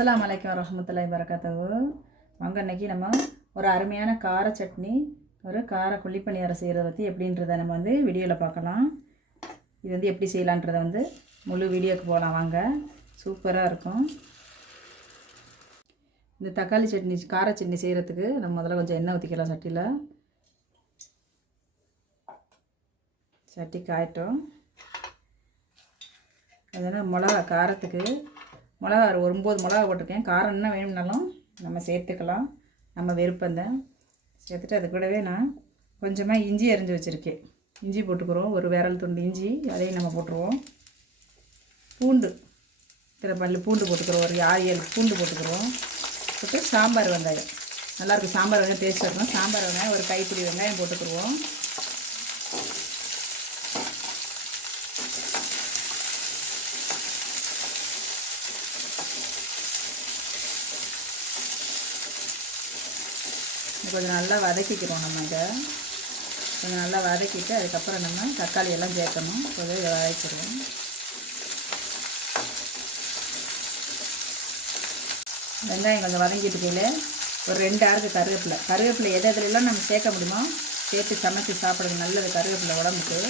அஸ்ஸலாமு அலைக்கும் வரஹ்மத்துல்லாஹி வபரகாத்துஹு. வாங்க இன்னைக்கு நம்ம ஒரு அருமையான கார சட்னி, ஒரு கார குழிப்பணியாரம் செய்கிறத பற்றி எப்படின்றத நம்ம வீடியோவில் பார்க்கலாம். இது எப்படி செய்யலான்றதை முழு வீடியோக்கு போகலாம் வாங்க. சூப்பராக இருக்கும். இந்த தக்காளி சட்னி கார சட்னி செய்கிறதுக்கு நம்ம முதல்ல கொஞ்சம் எண்ணெய் ஊற்றிக்கலாம் சட்டியில். சட்டி காயட்டும். அதனால் மிளகா காரத்துக்கு மிளகா ஒரு 9 மிளகா போட்டிருக்கேன். காரம் என்ன வேணும்னாலும் நம்ம சேர்த்துக்கலாம், நம்ம விருப்பம்தான். சேர்த்துட்டு அது கூடவே நான் கொஞ்சமாக இஞ்சி அரிஞ்சு வச்சுருக்கேன். இஞ்சி போட்டுக்கிறோம், ஒரு விரல் துண்டு இஞ்சி, அதையும் நம்ம போட்டுருவோம். பூண்டு இத்தனை பல்லு பூண்டு போட்டுக்கிறோம், ஒரு 6-7 பூண்டு போட்டுக்கிறோம். போட்டு சாம்பார் வெங்காயம், நல்லாயிருக்கும் சாம்பார் வெங்காயம், டேஸ்ட்டாக இருக்கும். சாம்பார் வெங்காயம் ஒரு கைப்பிடி வெங்காயம் போட்டுக்கிடுவோம். கொஞ்சம் நல்லா வதக்கிக்கிறோம். நம்ம இதை கொஞ்சம் நல்லா வதக்கிட்டு அதுக்கப்புறம் நம்ம தக்காளி எல்லாம் சேர்க்கணும். கொஞ்சம் இதை வதக்கிடுவோம். வெங்காயம் கொஞ்சம் வதங்கிட்டு கீழே ஒரு 2 ஆறுக்கு கருவேப்பிலை எது எதுலாம் நம்ம சேர்க்க முடியுமோ சேர்த்து சமைச்சு சாப்பிடுறது நல்லது கருவேப்பிலை உடம்புக்கு.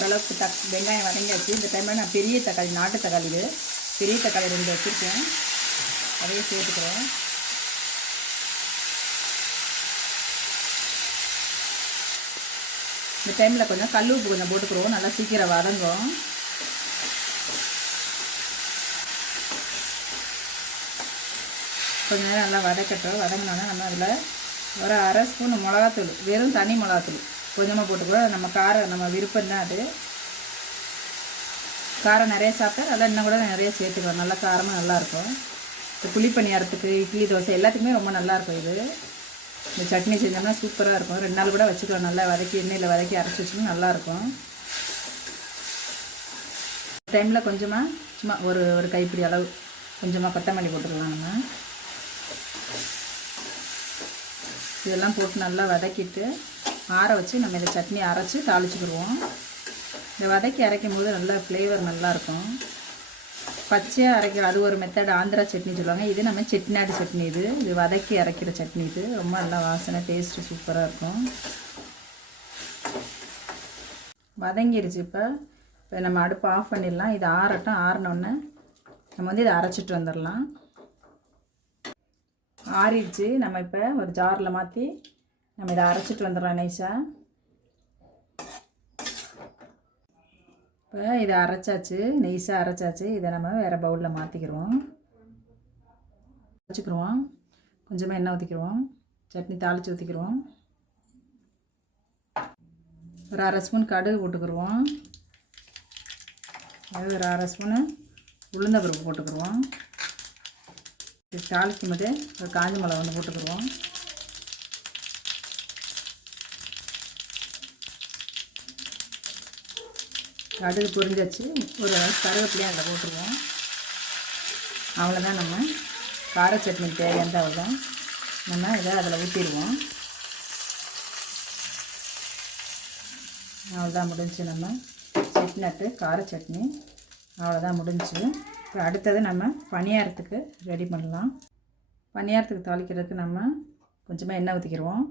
ஓரளவுக்கு வெங்காயம் வதங்கியாச்சு. இந்த டைமில் நான் பெரிய தக்காளி, நாட்டு தக்காளி, இது பெரிய தக்காளி 2 வச்சுருக்கேன், அதையே சேர்த்துக்கிறேன். இந்த டைமில் கொஞ்சம் கல் உப்பு கொஞ்சம் போட்டுக்கிறோம், நல்லா சீக்கிரம் வதங்கும். கொஞ்சம் நேரம் நல்லா வதக்கட்டும். வதங்கினோன்னா நம்ம அதில் ஒரு 1/2 ஸ்பூன் மிளகாத்தூள், வெறும் தனி மிளகாத்தூள் கொஞ்சமாக போட்டுக்கிறோம். நம்ம காரம் நம்ம விருப்பம் தான். அது காரம் நிறைய சாப்பிட்டா அதெல்லாம் இன்னும் கூட நிறைய சேர்த்துக்கலாம். நல்லா காரமாக நல்லாயிருக்கும். இந்த குழிப்பணியாரத்துக்கு, இட்லி, தோசை எல்லாத்துக்குமே ரொம்ப நல்லாயிருக்கும். இது இந்த சட்னி செஞ்சோம்னா சூப்பராக இருக்கும். 2 நாள் கூட வச்சுக்கலாம். நல்லா வதக்கி எண்ணெயில் வதக்கி அரைச்சி வச்சோம்னா நல்லாயிருக்கும். டைமில் கொஞ்சமாக சும்மா ஒரு கைப்பிடி அளவு கொஞ்சமாக கொத்தமல்லி போட்டுக்கலாம். நம்ம இதெல்லாம் போட்டு நல்லா வதக்கிட்டு ஆற வச்சு நம்ம இதை சட்னி அரைச்சி தாளிச்சுக்கிடுவோம். இந்த வதக்கி அரைக்கும் போது நல்லா ஃப்ளேவர் நல்லாயிருக்கும். பச்சையாக அரைக்கிற அது ஒரு மெத்தட், ஆந்திரா சட்னி சொல்லுவாங்க. இது நம்ம செட்டிநாடு சட்னி. இது வதக்கி அரைக்கிற சட்னி. இது ரொம்ப நல்லா வாசனை, டேஸ்ட்டு சூப்பராக இருக்கும். வதங்கிருச்சு. இப்போ நம்ம அடுப்பு ஆஃப் பண்ணிடலாம். இது ஆறட்டும். ஆறினோடனே நம்ம இதை அரைச்சிட்டு வந்துடலாம். ஆறிடுச்சு. நம்ம இப்போ ஒரு ஜாரில் மாற்றி நம்ம இதை அரைச்சிட்டு வந்துடலாம் நைஸாக. இப்போ இதை அரைச்சாச்சு, நைஸாக அரைச்சாச்சு. இதை நம்ம வேறு பவுலில் மாற்றிக்கிடுவோம், வச்சுக்கிடுவோம். கொஞ்சமாக எண்ணெய் ஊற்றிக்கிடுவோம், சட்னி தாளித்து ஊற்றிக்கிடுவோம். ஒரு 1/2 ஸ்பூன் கடுகு போட்டுக்கிடுவோம். அது ஒரு 1/2 ஸ்பூனு உளுந்தம்பருப்பு போட்டுக்கிடுவோம். இது தாளிக்கும் போது ஒரு காஞ்ச மிளகா ஒன்று போட்டுக்கிடுவோம். கடுகு பொரிஞ்சாச்சு. ஒரு கருவேப்பிலையும் அதில் போட்டுருவோம். அவ்வளோதான், நம்ம கார சட்னி தேவையானது அவ்வளோதான். நம்ம இதை அதில் ஊற்றிடுவோம். அவ்வளோதான், முடிஞ்சு நம்ம செட்டிநட்டு கார சட்னி அவ்வளோதான் முடிஞ்சு. இப்போ அடுத்தது நம்ம பணியாரத்துக்கு ரெடி பண்ணலாம். பணியாரத்துக்கு தாளிக்கிறதுக்கு நம்ம கொஞ்சமாக எண்ணெய் ஊற்றிக்கிடுவோம்.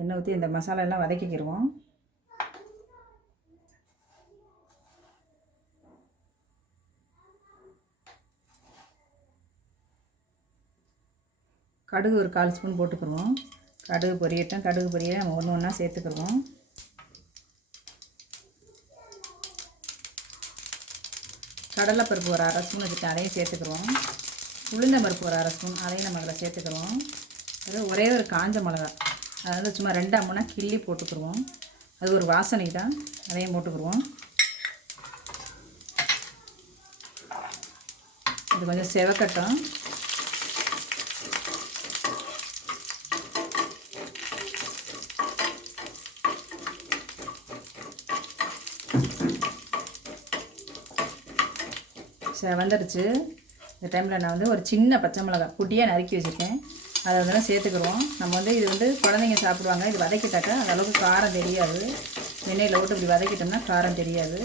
எண்ணெய் ஊற்றி இந்த மசாலா எல்லாம் வதக்கிக்கிடுவோம். கடுகு ஒரு 1/4 ஸ்பூன் போட்டுக்கிடுவோம். கடுகு பொரியட்டும். கடுகு பொரிய நம்ம ஒன்று ஒன்றா சேர்த்துக்கிடுவோம். கடலைப்பருப்பு ஒரு 1/2 ஸ்பூன் வச்சுட்டு அதையும் சேர்த்துக்கிடுவோம். உளுந்தம்பருப்பு ஒரு 1/2 ஸ்பூன், அதையும் நம்ம அதில் சேர்த்துக்கிடுவோம். அது ஒரே ஒரு காஞ்ச மிளகா, அதாவது சும்மா 2 அம்முனா கிள்ளி போட்டுக்கிடுவோம். அது ஒரு வாசனை தான், அதையும் போட்டுக்கிடுவோம். இது கொஞ்சம் செவக்கட்டும். வந்துடுச்சு. இந்த டைமில் நான் ஒரு சின்ன பச்சை மிளகாய் குட்டியாக நறுக்கி வச்சுருக்கேன், அதை வந்து சேர்த்துக்கிடுவோம். நம்ம வந்து இது வந்து குழந்தைங்க சாப்பிடுவாங்க. இது வதக்கிட்டாக்கா அந்த அளவுக்கு காரம் தெரியாது. எண்ணெயில் விட்டு இப்படி வதக்கிட்டோம்னா காரம் தெரியாது.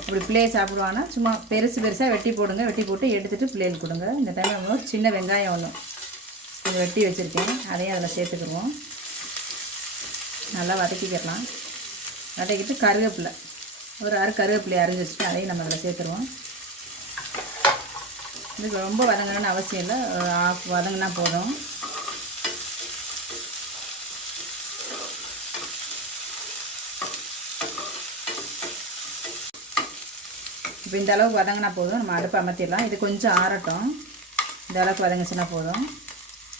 இப்படி பிள்ளையை சாப்பிடுவாங்கன்னா சும்மா பெருசாக வெட்டி போடுங்க. வெட்டி போட்டு எடுத்துகிட்டு பிள்ளைகளுக்கு கொடுங்க. இந்த டைம் நம்ம சின்ன வெங்காயம் ஒன்று கொஞ்சம் வெட்டி வச்சுருக்கேன், அதையும் அதில் சேர்த்துக்கிடுவோம். நல்லா வதக்கிக்கிடலாம். வதக்கிட்டு கருவேப்பிலை ஒரு கருவேப்பிலையை அரிஞ்சு வச்சுட்டு அதையும் நம்ம அதில் சேர்த்துருவோம். இது ரொம்ப வதங்கணும்னு அவசியம் இல்லை, ஆஃப் வதங்கினா போதும். இப்போ இந்த அளவுக்கு வதங்கினா போதும். நம்ம அடுப்பை அமர்த்திடலாம். இது கொஞ்சம் ஆறட்டும். இந்த அளவுக்கு வதங்கிச்சுன்னா போதும்.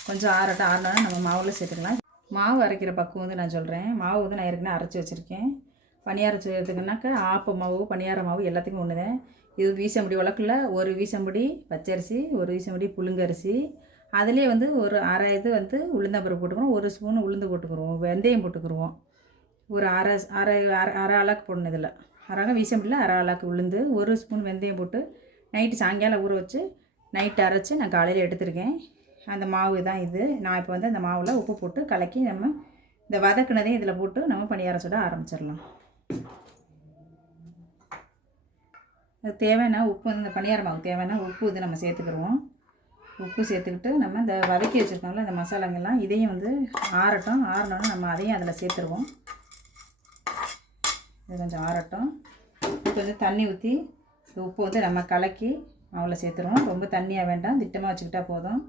கொஞ்சம் ஆறினோன்னா நம்ம மாவில் சேர்த்துக்கலாம். மாவு அரைக்கிற பக்குவம் வந்து நான் சொல்கிறேன். மாவு வந்து நான் ஏற்கனவே அரைச்சி வச்சுருக்கேன். பணியாரம் செய்யறதுக்குனாக்கா ஆப்ப மாவு பணியார மாவு எல்லாத்துக்கும் ஒன்று தான். இது வீசம்படி உலக்கில் ஒரு வீசம்படி பச்சரிசி, ஒரு வீசம்படி புழுங்கரிசி, அதிலே வந்து ஒரு அரை இது வந்து உளுந்தம்பருப்பு போட்டுக்கிறோம், ஒரு ஸ்பூன் உளுந்து போட்டுக்கிறோம், வெந்தயம் போட்டுக்கிடுவோம். ஒரு அரை அரை அரை அரை அளாக்கு போடணும். இதில் அரை வீசம்படியில் அரை அளாக்கு உளுந்து, ஒரு ஸ்பூன் வெந்தயம் போட்டு நைட்டு சாயங்காலம் ஊற வச்சு நைட்டு அரைச்சி நான் காலையில் எடுத்துருக்கேன். அந்த மாவு தான் இது. நான் இப்போ வந்து அந்த மாவில் உப்பு போட்டு கலக்கி நம்ம இந்த வதக்குனதையும் இதில் போட்டு நம்ம பணியாரம் சுட ஆரம்பிச்சிடலாம். அது தேவைன்னா உப்பு வந்து இந்த பணியார மாவு தேவைன்னா உப்பு இது நம்ம சேர்த்துக்கிடுவோம். உப்பு சேர்த்துக்கிட்டு நம்ம இந்த வதக்கி வச்சுருக்கோம்ல இந்த மசாலாங்கெல்லாம் இதையும் வந்து ஆறணும்னா நம்ம அதையும் அதில் சேர்த்துருவோம். இது கொஞ்சம் ஆறட்டும். கொஞ்சம் தண்ணி ஊற்றி உப்பு வந்து நம்ம கலக்கி மாவில் சேர்த்துருவோம். ரொம்ப தண்ணியாக வேண்டாம், திட்டமாக வச்சுக்கிட்டா போதும்.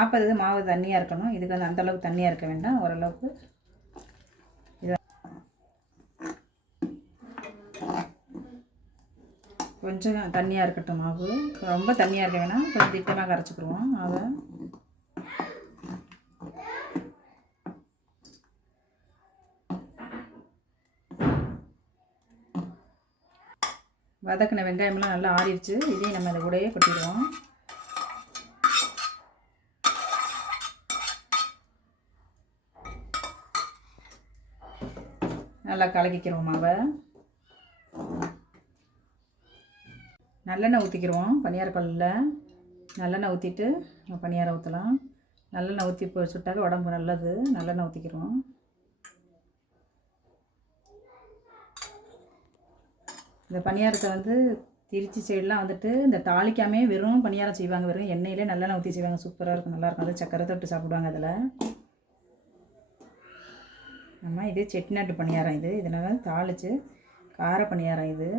ஆப்பது மாவு தண்ணியாக இருக்கணும். இதுக்கு வந்து அந்தளவுக்கு தண்ணியாக இருக்க வேண்டாம், ஓரளவுக்கு. இது கொஞ்சம் தண்ணியாக இருக்கட்டும் மாவு. ரொம்ப தண்ணியாக இருக்க வேணாம், கொஞ்சம் திட்டமாக கரைச்சிக்கிடுவோம் மாவை. வதக்கின வெங்காயமெல்லாம் நல்லா ஆறிடுச்சு. இதையும் நம்ம அதை கூடயே கொட்டிடுவோம். நல்லா கலக்கிக்கிறோம் மாவை. நல்லெண்ணெய் ஊற்றிக்கிறோம். பணியார கல்லில் நல்லெண்ணெய் ஊற்றிட்டு பணியாரம் ஊற்றலாம். நல்லெண்ணெய் ஊற்றி இப்போ சுட்டாக்க உடம்பு நல்லது. நல்லெண்ணெய் ஊற்றிக்கிறோம். இந்த பணியாரத்தை வந்து திருச்சி சைடெலாம் வந்துட்டு இந்த தாளிக்காமே வெறும் பணியாரம் செய்வாங்க. வெறும் எண்ணெயிலே நல்லெண்ணெய் ஊற்றி செய்வாங்க. சூப்பராக இருக்கும், நல்லாயிருக்கும். அது சக்கரை தொட்டு சாப்பிடுவாங்க. அதில் நம்ம இது செட்டிநாட்டு பணியாரம். இது இதனால் தாளித்து கார பணியாரம். இது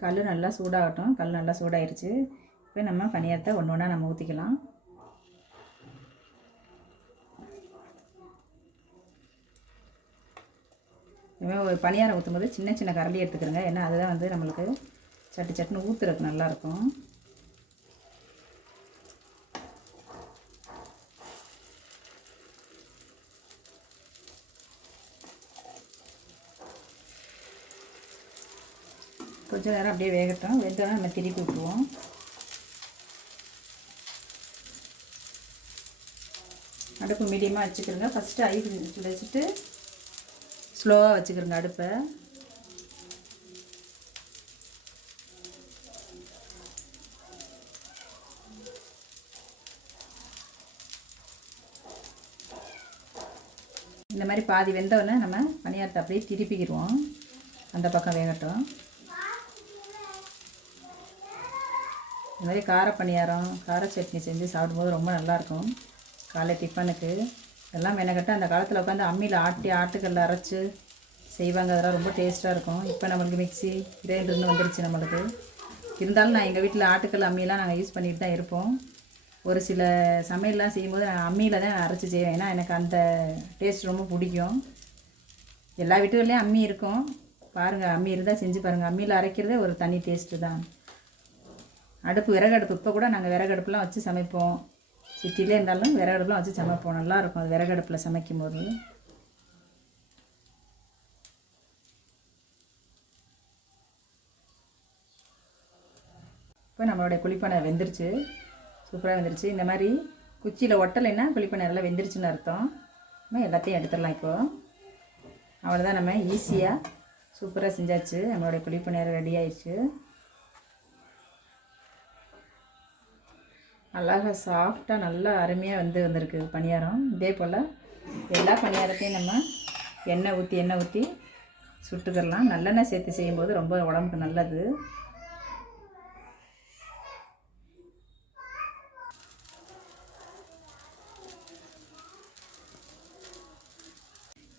கல் நல்லா சூடாகட்டும். கல் நல்லா சூடாயிருச்சு. இப்போ நம்ம பணியாரத்தை ஒன்று ஒன்றா நம்ம ஊற்றிக்கலாம். இதுமாதிரி ஒரு பணியாரம் ஊற்றும் போது சின்ன சின்ன கரண்டி எடுத்துக்கிறோங்க. ஏன்னா அதுதான் வந்து நம்மளுக்கு சட்டுன்னு ஊற்றுறதுக்கு நல்லாயிருக்கும். கொஞ்சம் நேரம் அப்படியே வேகட்டும். வெந்தோடனே நம்ம திருப்பி விட்டுருவோம். அடுப்பு மீடியமாக வச்சுக்கிறோங்க. ஃபஸ்ட்டு ஐ வச்சுட்டு ஸ்லோவாக வச்சுக்கிறோங்க அடுப்பை. இந்த மாதிரி பாதி வெந்தோடனே நம்ம பணியாரத்தை அப்படியே திருப்பிக்கிடுவோம். அந்த பக்கம் வேகட்டும். இந்த மாதிரி கார பணியாரம், கார சட்னி செஞ்சு சாப்பிடும்போது ரொம்ப நல்லாயிருக்கும். காலை டிஃபனுக்கு எல்லாம் மெனக்கட்டு அந்த காலத்தில் உட்காந்து அம்மியில் ஆட்டுக்கல்ல அரைச்சி செய்வாங்க. அதெல்லாம் ரொம்ப டேஸ்ட்டாக இருக்கும். இப்போ நம்மளுக்கு மிக்ஸி கிரைண்டர்னு வந்துருச்சு நம்மளுக்கு. இருந்தாலும் நான் எங்கள் வீட்டில் ஆட்டுக்கல் அம்மியெல்லாம் நாங்கள் யூஸ் பண்ணிட்டு தான் இருப்போம். ஒரு சில சமையல்லாம் செய்யும்போது நான் அம்மியில் தான் அரைச்சி செய்வேன். ஏன்னா எனக்கு அந்த டேஸ்ட் ரொம்ப பிடிக்கும். எல்லா வீட்டுகள்லேயும் அம்மி இருக்கும். பாருங்கள், அம்மி இருந்தால் செஞ்சு பாருங்கள். அம்மியில் அரைக்கிறதே ஒரு தனி டேஸ்ட்டு தான். அடுப்பு விறகடுப்பு. இப்போ கூட நாங்கள் விறகடுப்புலாம் வச்சு சமைப்போம். சிட்டிலே இருந்தாலும் விறகடுப்புலாம் வச்சு சமைப்போம். நல்லாயிருக்கும் அது விறகடுப்பில் சமைக்கும் போது. இப்போ நம்மளுடைய குழிப்பானை வெந்துருச்சு, சூப்பராக வெந்துருச்சு. இந்த மாதிரி குச்சியில் ஒட்டலைன்னா குழிப்பானை எல்லாம் வெந்துருச்சுன்னு அர்த்தம். நம்ம எல்லாத்தையும் எடுத்துடலாம். இப்போது அவ்வளோதான், நம்ம ஈஸியாக சூப்பராக செஞ்சாச்சு. நம்மளுடைய குழிப்பானை ரெடி ஆயிடுச்சு. அழகாக சாஃப்டாக நல்லா அருமையாக வந்திருக்கு பணியாரம். இதே போல் எல்லா பணியாரத்தையும் நம்ம எண்ணெய் ஊற்றி சுட்டுக்கிடலாம். நல்லெண்ணெய் சேர்த்து செய்யும்போது ரொம்ப உடம்புக்கு நல்லது.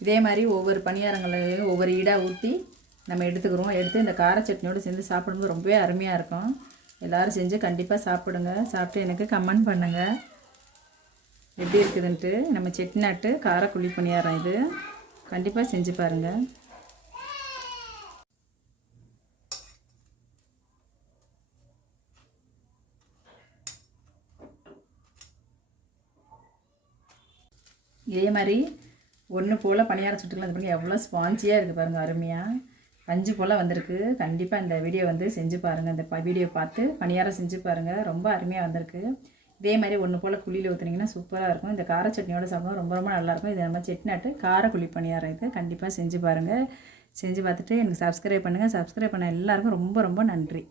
இதே மாதிரி ஒவ்வொரு பணியாரங்களையும் ஒவ்வொரு ஈடாக ஊற்றி நம்ம எடுத்து இந்த கார சட்னியோடு சேர்ந்து சாப்பிடும்போது ரொம்பவே அருமையாக இருக்கும். எல்லோரும் செஞ்சு கண்டிப்பாக சாப்பிடுங்க. சாப்பிட்டு எனக்கு கமெண்ட் பண்ணுங்கள் எப்படி இருக்குதுன்ட்டு. நம்ம செட்டிநாட்டு காரக்குழி பணியாரம் இது கண்டிப்பாக செஞ்சு பாருங்கள். இதே மாதிரி ஒன்று போல் பணியாரம் சுட்டுக்கலாம். இது பண்ணி எவ்வளோ ஸ்பான்ஜியாக இருக்குது பாருங்கள், அருமையாக பஞ்சு போல் வந்திருக்கு. கண்டிப்பாக இந்த வீடியோ வந்து செஞ்சு பாருங்கள். இந்த வீடியோ பார்த்து பணியாரம் செஞ்சு பாருங்கள், ரொம்ப அருமையாக வந்திருக்கு. இதே மாதிரி ஒன்று போல் குழியில் ஊற்றுனீங்கன்னா சூப்பராக இருக்கும். இந்த கார சட்னியோடு சாப்பிடும் ரொம்ப ரொம்ப நல்லாயிருக்கும். இது நம்ம செட்டிநாட்டு காரக்குழி பணியாரம். இது கண்டிப்பாக செஞ்சு பாருங்கள். செஞ்சு பார்த்துட்டு எனக்கு சப்ஸ்கிரைப் பண்ணுங்கள். சப்ஸ்கிரைப் பண்ண எல்லாருக்கும் ரொம்ப ரொம்ப நன்றி.